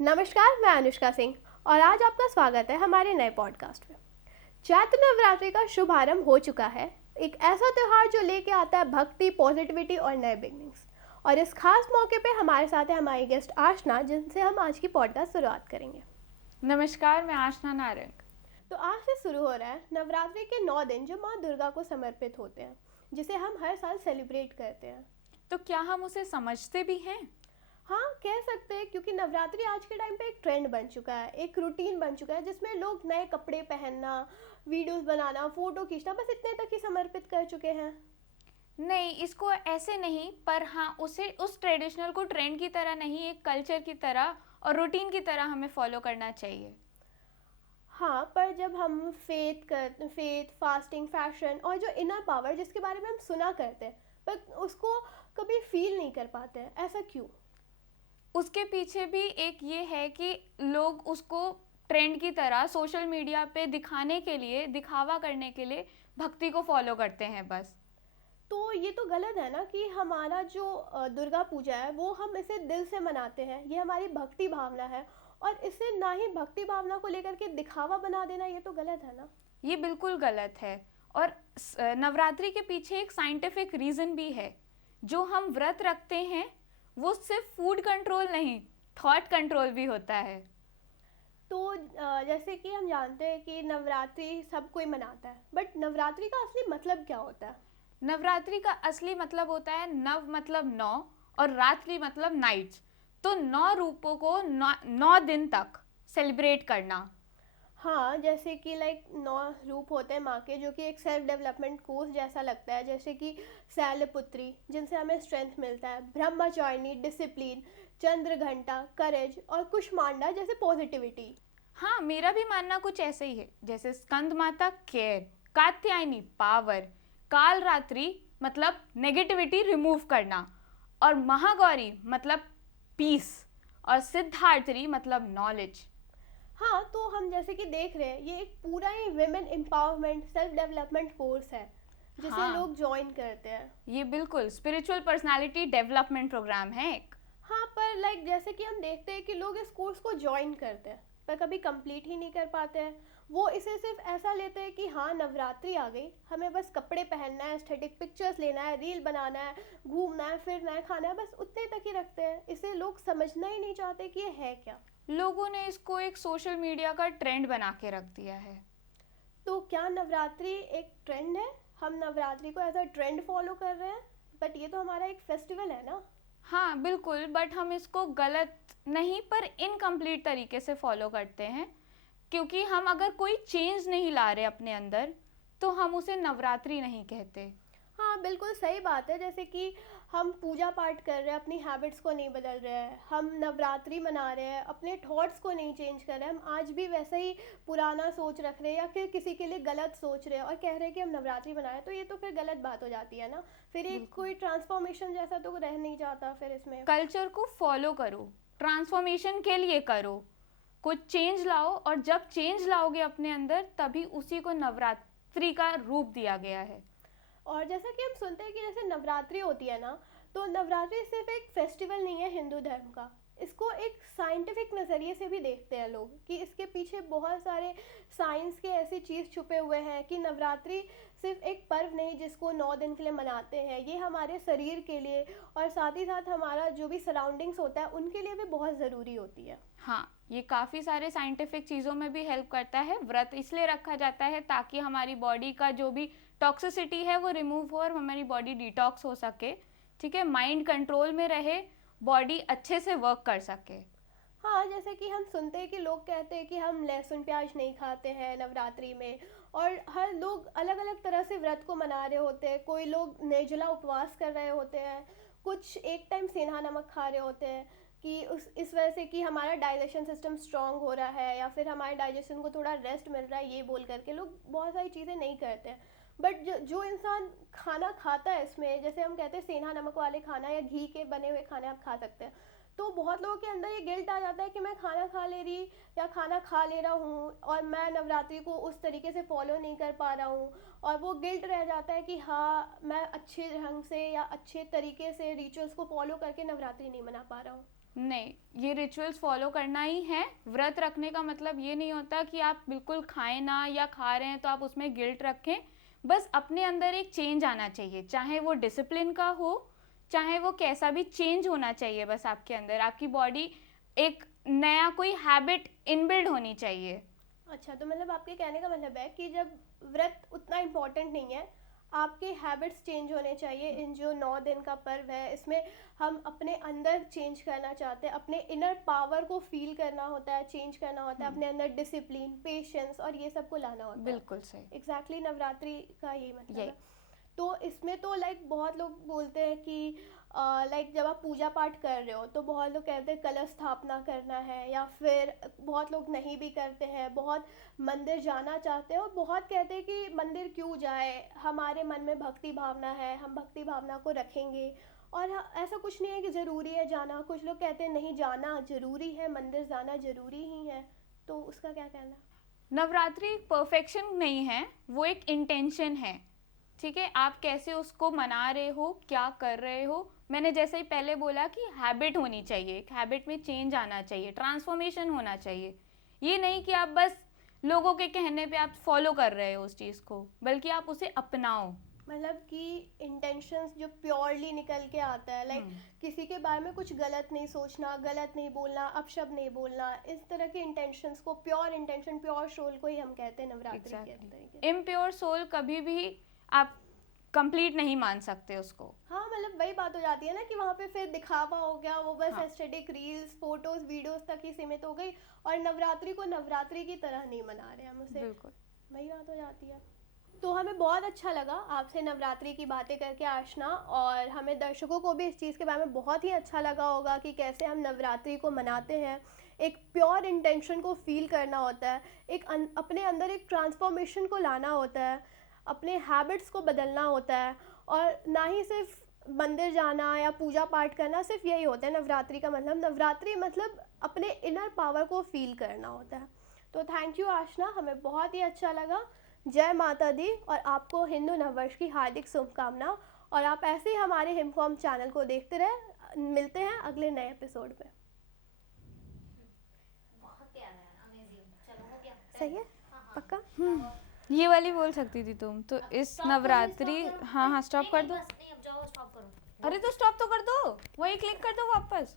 नमस्कार, मैं अनुष्का सिंह और आज आपका स्वागत है हमारे नए पॉडकास्ट में। चैत्र नवरात्रि का शुभारंभ हो चुका है। एक ऐसा त्यौहार जो लेके आता है भक्ति, पॉजिटिविटी और नए बिगनिंग्स। और इस खास मौके पे हमारे साथ है हमारी गेस्ट आशना, जिनसे हम आज की पॉडकास्ट शुरुआत करेंगे। नमस्कार, मैं आशना नारंग। तो आज से शुरू हो रहा है नवरात्रि के 9 दिन जो माँ दुर्गा को समर्पित होते हैं, जिसे हम हर साल सेलिब्रेट करते हैं। तो क्या हम उसे समझते भी हैं? हाँ, कह सकते हैं, क्योंकि नवरात्रि आज के टाइम पे एक ट्रेंड बन चुका है, एक रूटीन बन चुका है जिसमें लोग नए कपड़े पहनना, वीडियोस बनाना, फोटो खींचना, बस इतने तक ही समर्पित कर चुके हैं। नहीं, इसको ऐसे नहीं, पर हाँ उसे उस ट्रेडिशनल को ट्रेंड की तरह नहीं, एक कल्चर की तरह और रूटीन की तरह हमें फॉलो करना चाहिए। हाँ, पर जब हम फेथ, फास्टिंग, फैशन और जो इनर पावर जिसके बारे में हम सुना करते हैं, पर उसको कभी फील नहीं कर पाते हैं, ऐसा क्यों? उसके पीछे भी एक ये है कि लोग उसको ट्रेंड की तरह सोशल मीडिया पे दिखाने के लिए, दिखावा करने के लिए भक्ति को फॉलो करते हैं बस। तो ये तो गलत है ना कि हमारा जो दुर्गा पूजा है वो हम इसे दिल से मनाते हैं, ये हमारी भक्ति भावना है। और इसे ना ही भक्ति भावना को लेकर के दिखावा बना देना, ये तो गलत है ना। ये बिल्कुल गलत है। और नवरात्रि के पीछे एक साइंटिफिक रीज़न भी है। जो हम व्रत रखते हैं वो सिर्फ फूड कंट्रोल नहीं, थॉट कंट्रोल भी होता है। तो जैसे कि हम जानते हैं कि नवरात्रि सब कोई मनाता है, बट नवरात्रि का असली मतलब क्या होता है? नवरात्रि का असली मतलब होता है नव मतलब 9 और रात्रि मतलब नाइट्स। तो 9 रूपों को 9 दिन तक सेलिब्रेट करना। हाँ, जैसे कि लाइक 9 रूप होते हैं माँ के, जो कि एक सेल्फ डेवलपमेंट कोर्स जैसा लगता है। जैसे कि शैलपुत्री, जिनसे हमें स्ट्रेंथ मिलता है, ब्रह्मचारिणी डिसिप्लिन, चंद्र घंटा करेज, और कुष्मांडा जैसे पॉजिटिविटी। हाँ, मेरा भी मानना कुछ ऐसे ही है। जैसे स्कंद माता केयर, कात्यायनी पावर, काल रात्रि मतलब नेगेटिविटी रिमूव करना, और महागौरी मतलब पीस, और सिद्धार्थरी मतलब नॉलेज। हाँ, तो हम जैसे कि देख रहे हैं, ये एक पूरा ही women empowerment self development course है जिसे हाँ, लोग ज्वाइन करते हैं। ये बिल्कुल स्पिरिचुअल पर्सनालिटी डेवलपमेंट प्रोग्राम है एक। हाँ, पर लाइक जैसे कि हम देखते हैं कि लोग इस कोर्स को ज्वाइन करते हैं पर कभी कंप्लीट ही नहीं कर पाते हैं। वो इसे सिर्फ ऐसा लेते हैं कि हाँ, नवरात्रि आ गई, हमें बस कपड़े पहनना है, एस्थेटिक पिक्चर्स लेना है, रील बनाना है, घूमना है, फिरना है, खाना है, बस उतने तक ही रखते हैं। इसे लोग समझना ही नहीं चाहते कि ये है क्या। लोगों ने इसको एक सोशल मीडिया का ट्रेंड बना के रख दिया है। तो क्या नवरात्रि एक ट्रेंड है? हम नवरात्रि को एज अ ट्रेंड फॉलो कर रहे हैं, बट ये तो हमारा एक फेस्टिवल है ना। हाँ बिल्कुल, बट हम इसको गलत नहीं पर इनकम्प्लीट तरीके से फॉलो करते हैं। क्योंकि हम अगर कोई चेंज नहीं ला रहे अपने अंदर तो हम उसे नवरात्रि नहीं कहते। हाँ, बिल्कुल सही बात है। जैसे कि हम पूजा पाठ कर रहे हैं, अपनी हैबिट्स को नहीं बदल रहे हैं, हम नवरात्रि मना रहे हैं, अपने थॉट्स को नहीं चेंज कर रहे हैं, हम आज भी वैसे ही पुराना सोच रख रहे हैं या फिर किसी के लिए गलत सोच रहे हैं और कह रहे हैं कि हम नवरात्रि मना रहे हैं, तो ये तो फिर गलत बात हो जाती है ना। फिर एक बिल्कुल, कोई ट्रांसफॉर्मेशन जैसा तो रह नहीं जाता फिर इसमें। कल्चर को फॉलो करो, ट्रांसफॉर्मेशन के लिए करो, कुछ चेंज लाओ, और जब चेंज लाओगे अपने अंदर तभी उसी को नवरात्रि का रूप दिया गया है। और जैसा कि हम सुनते हैं कि जैसे नवरात्रि होती है ना, तो नवरात्रि सिर्फ एक फेस्टिवल नहीं है हिंदू धर्म का। इसको एक साइंटिफिक नज़रिए से भी देखते हैं लोग कि इसके पीछे बहुत सारे साइंस के ऐसी चीज़ छुपे हुए हैं कि नवरात्रि सिर्फ एक पर्व नहीं जिसको 9 दिन के लिए मनाते हैं, ये हमारे शरीर के लिए और साथ ही साथ हमारा जो भी सराउंडिंग्स होता है उनके लिए भी बहुत ज़रूरी होती है। हाँ, ये काफ़ी सारे साइंटिफिक चीज़ों में भी हेल्प करता है। व्रत इसलिए रखा जाता है ताकि हमारी बॉडी का जो भी टॉक्सिसिटी है वो रिमूव हो और हमारी बॉडी डिटॉक्स हो सके। ठीक है, माइंड कंट्रोल में रहे, बॉडी अच्छे से वर्क कर सके। हाँ, जैसे कि हम सुनते हैं कि लोग कहते हैं कि हम लहसुन प्याज नहीं खाते हैं नवरात्रि में। और हर लोग अलग अलग तरह से व्रत को मना रहे होते हैं। कोई लोग निर्जला उपवास कर रहे होते हैं, कुछ एक टाइम सेंधा नमक खा रहे होते हैं कि उस इस वजह से कि हमारा डाइजेशन सिस्टम स्ट्रांग हो रहा है या फिर हमारे डाइजेशन को थोड़ा रेस्ट मिल रहा है, ये बोल करके लोग बहुत सारी चीज़ें नहीं करते हैं। बट जो इंसान खाना खाता है, इसमें जैसे हम कहते हैं सेंधा नमक वाले खाना या घी के बने हुए खाने आप खा सकते हैं, तो बहुत लोगों के अंदर ये गिल्ट आ जाता है कि मैं खाना खा ले रही या खाना खा ले रहा हूँ और मैं नवरात्रि को उस तरीके से फॉलो नहीं कर पा रहा हूँ। और वो गिल्ट रह जाता है कि हाँ, मैं अच्छे ढंग से या अच्छे तरीके से रिचुअल्स को फॉलो करके नवरात्रि नहीं मना पा रहा हूँ। नहीं, ये रिचुअल्स फॉलो करना ही है। व्रत रखने का मतलब ये नहीं होता कि आप बिल्कुल खाएं ना, या खा रहे हैं तो आप उसमें गिल्ट रखें। बस अपने अंदर एक चेंज आना चाहिए, चाहे वो डिसिप्लिन का हो, चाहे वो कैसा भी चेंज होना चाहिए। बस आपके अंदर, आपकी बॉडी एक नया कोई हैबिट इनबिल्ड होनी चाहिए। अच्छा, तो मतलब आपके कहने का मतलब है कि जब व्रत उतना इम्पोर्टेंट नहीं है, आपके हैबिट्स चेंज होने चाहिए। इन जो 9 दिन का पर्व है, इसमें हम अपने अंदर चेंज करना चाहते हैं, अपने इनर पावर को फील करना होता है, चेंज करना होता है, अपने अंदर डिसिप्लिन, पेशेंस और ये सब को लाना होता है। बिल्कुल सही। एग्जैक्टली नवरात्रि का यही मतलब यही। है। तो इसमें तो लाइक बहुत लोग बोलते हैं कि लाइक जब आप पूजा पाठ कर रहे हो तो बहुत लोग कहते हैं कलश स्थापना करना है, या फिर बहुत लोग नहीं भी करते हैं, बहुत मंदिर जाना चाहते हैं और बहुत कहते हैं कि मंदिर क्यों जाए, हमारे मन में भक्ति भावना है, हम भक्ति भावना को रखेंगे। और ऐसा कुछ नहीं है कि ज़रूरी है जाना। कुछ लोग कहते हैं नहीं, जाना ज़रूरी है, मंदिर जाना ज़रूरी ही है। तो उसका क्या कहना है? नवरात्रि परफेक्शन नहीं है, वो एक इंटेंशन है। ठीक है, आप कैसे उसको मना रहे हो, क्या कर रहे हो। मैंने जैसे ही पहले बोला कि हैबिट होनी चाहिए, एक हैबिट में चेंज आना चाहिए, ट्रांसफॉर्मेशन होना चाहिए। ये नहीं कि आप बस लोगों के कहने पे आप फॉलो कर रहे हो उस चीज़ को, बल्कि आप उसे अपनाओ। मतलब कि इंटेंशंस जो प्योरली निकल के आता है, लाइक किसी के बारे में कुछ गलत नहीं सोचना, गलत नहीं बोलना, अपशब्द नहीं बोलना, इस तरह के इंटेंशंस को, प्योर इंटेंशन, प्योर सोल को ही हम कहते हैं नवरात्रि के तरीके। इम्प्योर सोल कभी भी आप कंप्लीट नहीं मान सकते उसको। हाँ, मतलब वही बात हो जाती है ना कि वहाँ पे फिर दिखावा हो गया, वो बस एस्थेटिक रील्स, फोटोज, वीडियोस तक ही सीमित हो गई और नवरात्रि को नवरात्रि की तरह नहीं मना रहे हम उसे। बिल्कुल वही बात हो जाती है। तो हमें बहुत अच्छा लगा आपसे नवरात्रि की बातें करके आशना, और हमें दर्शकों को भी इस चीज़ के बारे में बहुत ही अच्छा लगा होगा कि कैसे हम नवरात्रि को मनाते हैं। एक प्योर इंटेंशन को फील करना होता है, एक अपने अंदर एक ट्रांसफॉर्मेशन को लाना होता है, अपने हैबिट्स को बदलना होता है, और ना ही सिर्फ मंदिर जाना या पूजा पाठ करना सिर्फ यही होता है नवरात्रि का मतलब। नवरात्रि मतलब अपने इनर पावर को फील करना होता है। तो थैंक यू आशना, हमें बहुत ही अच्छा लगा। जय माता दी, और आपको हिंदू नववर्ष की हार्दिक शुभकामनाएं। और आप ऐसे ही हमारे हिमकॉम चैनल को देखते रहे। मिलते हैं अगले नए एपिसोड में। बहुत प्यारा है, अमेजिंग। चलो हो गया, सही है, हाँ। पक्का। ये वाली बोल सकती थी तुम तो। इस Stop करो, नवरात्रि, stop करो। हाँ हाँ स्टॉप नहीं, कर नहीं, दो। बस नहीं, अब जाओ स्टॉप करो। अरे तो स्टॉप तो कर दो, वही क्लिक कर दो वापस।